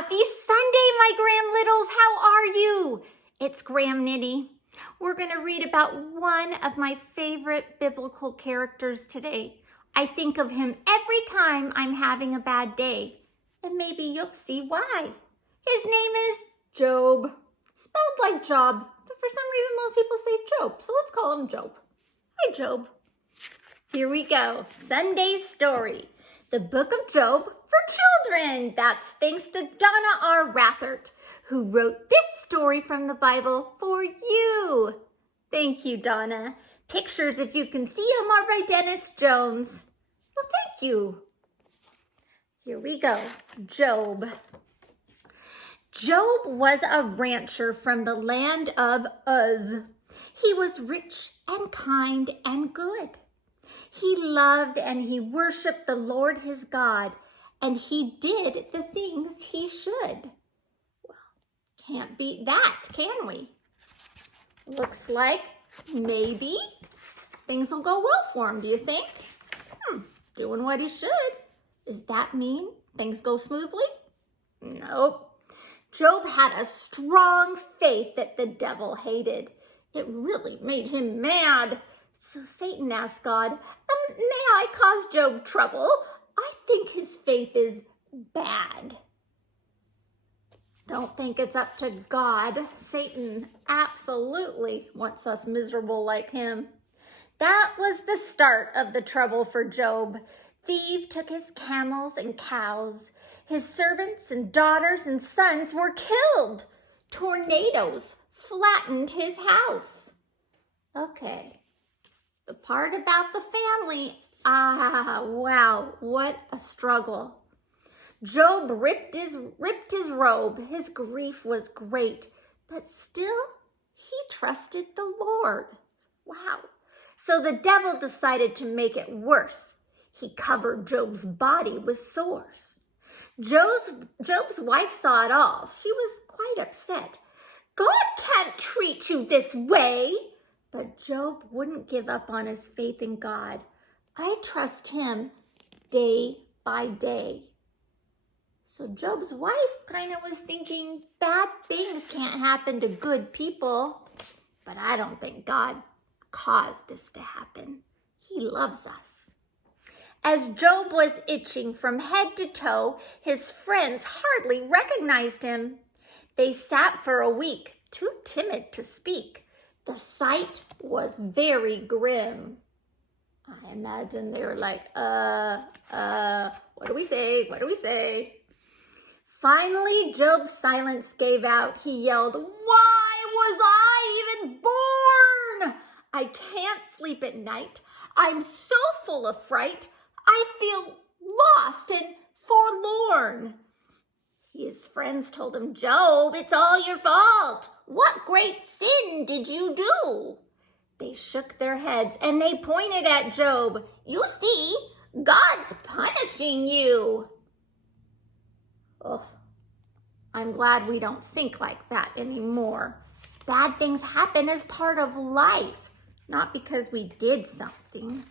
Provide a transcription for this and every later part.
Happy Sunday, my Gram Littles. How are you? It's Gramninny. We're going to read about one of my favorite biblical characters today. I think of him every time I'm having a bad day, and maybe you'll see why. His name is Job, spelled like Job, but for some reason most people say Job, so let's call him Job. Hi, Job. Here we go. Sunday's story. The Book of Job for children. That's thanks to Donna R. Rathert, who wrote this story from the Bible for you. Thank you, Donna. Pictures, if you can see them, are by Dennis Jones. Well, thank you. Here we go. Job. Job was a rancher from the land of Uz. He was rich and kind and good. He loved and he worshiped the Lord his God, and he did the things he should. Well, can't beat that, can we? Looks like maybe things will go well for him, do you think? Doing what he should. Does that mean things go smoothly? Nope. Job had a strong faith that the devil hated. It really made him mad. So Satan asked God, may I cause Job trouble? I think his faith is bad. Don't think it's up to God. Satan absolutely wants us miserable like him. That was the start of the trouble for Job. Thieves took his camels and cows. His servants and daughters and sons were killed. Tornadoes flattened his house. Okay. The part about the family, wow, what a struggle. Job ripped his robe. His grief was great, but still he trusted the Lord. Wow. So the devil decided to make it worse. He covered Job's body with sores. Job's wife saw it all. She was quite upset. God can't treat you this way. But Job wouldn't give up on his faith in God. I trust him day by day. So Job's wife kind of was thinking bad things can't happen to good people. But I don't think God caused this to happen. He loves us. As Job was itching from head to toe, his friends hardly recognized him. They sat for a week, too timid to speak. The sight was very grim. I imagine they were like, what do we say? What do we say? Finally, Job's silence gave out. He yelled, why was I even born? I can't sleep at night. I'm so full of fright. I feel lost and forlorn. His friends told him, Job, it's all your fault. What great sin did you do? They shook their heads and they pointed at Job. You see, God's punishing you. Oh, I'm glad we don't think like that anymore. Bad things happen as part of life, not because we did something.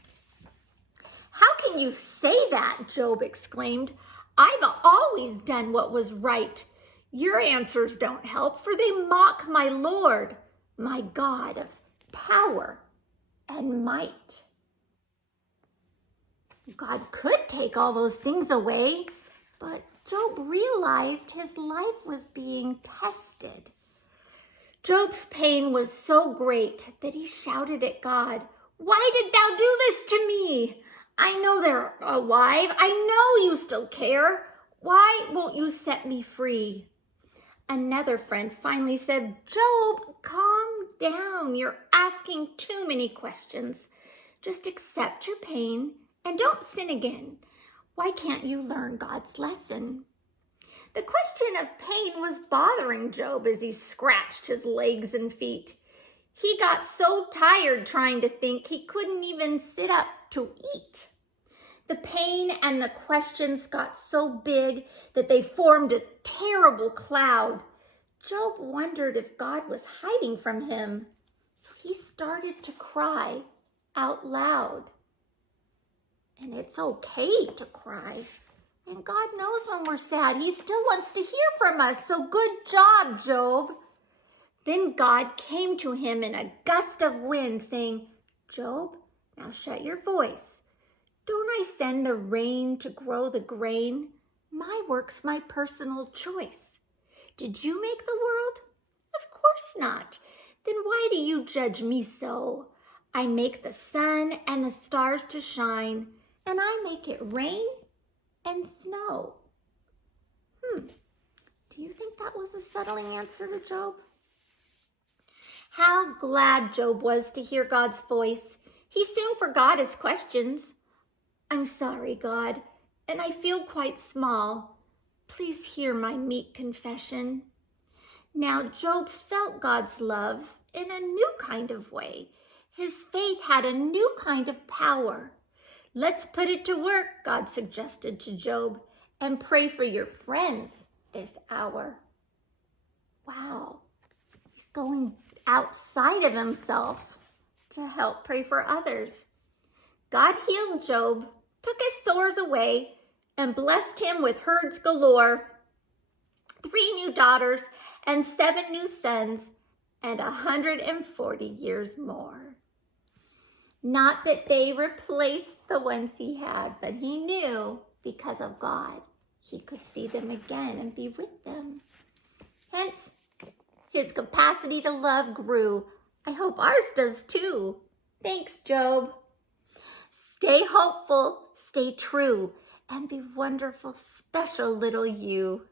How can you say that? Job exclaimed. I've always done what was right. Your answers don't help, for they mock my Lord, my God of power and might. God could take all those things away, but Job realized his life was being tested. Job's pain was so great that he shouted at God, why did thou do this to me? I know they're alive. I know you still care. Why won't you set me free? Another friend finally said, Job, calm down. You're asking too many questions. Just accept your pain and don't sin again. Why can't you learn God's lesson? The question of pain was bothering Job as he scratched his legs and feet. He got so tired trying to think he couldn't even sit up to eat. The pain and the questions got so big that they formed a terrible cloud. Job wondered if God was hiding from him, so he started to cry out loud. And it's okay to cry. And God knows when we're sad. He still wants to hear from us. So good job, Job. Then God came to him in a gust of wind, saying, Job, now shut your voice. Don't I send the rain to grow the grain? My work's my personal choice. Did you make the world? Of course not. Then why do you judge me so? I make the sun and the stars to shine, and I make it rain and snow. Do you think that was a settling answer to Job? How glad Job was to hear God's voice. He soon forgot his questions. I'm sorry, God, and I feel quite small. Please hear my meek confession. Now, Job felt God's love in a new kind of way. His faith had a new kind of power. Let's put it to work, God suggested to Job, and pray for your friends this hour. Wow, he's going outside of himself to help pray for others. God healed Job, took his sores away, and blessed him with herds galore, 3 new daughters and 7 new sons, and 140 years more. Not that they replaced the ones he had, but he knew because of God, he could see them again and be with them. Hence, his capacity to love grew. I hope ours does too. Thanks, Job. Stay hopeful, stay true, and be wonderful, special little you.